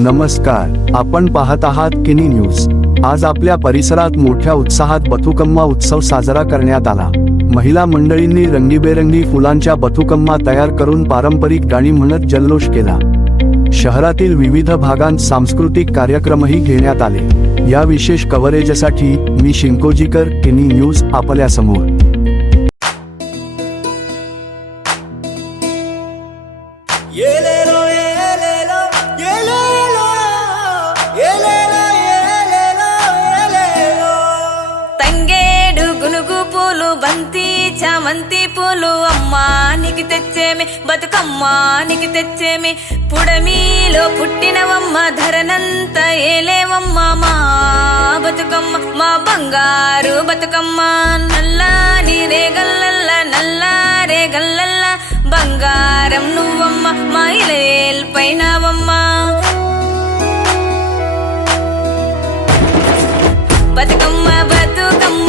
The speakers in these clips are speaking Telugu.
नमस्कार, आपण पाहत आहात किनी न्यूज। आज आपल्या परिसरात मोठ्या उत्साहात बथुकम्मा उत्सव साजरा करण्यात आला। महिला मंडळींनी रंगीबेरंगी फुलांच्या बथुकम्मा तयार करून पारंपरिक गाणी म्हणत जल्लोष केला। शहरातील विविध भागांत सांस्कृतिक कार्यक्रमही घेण्यात आले। या विशेष कव्हरेजसाठी मी शिंकोजीकर, किनी न्यूज आपल्या समोर। బంతి చామంతి పూలు అమ్మా నీకు తెచ్చేమే బతుకమ్మా నీకు తెచ్చేమే పుడమిలో పుట్టినవమ్మ ధరనంత ఏలేవమ్మ మా బతుకమ్మ మా బంగారు బతుకమ్మ నల్లాని రేగల్లల్ల నల్లారే గల్లల్ల బంగారం నువ్వమ్మ మా ఇలేల్ పైనవమ్మ Bathukamma Bathukamma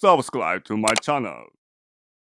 Subscribe to my channel.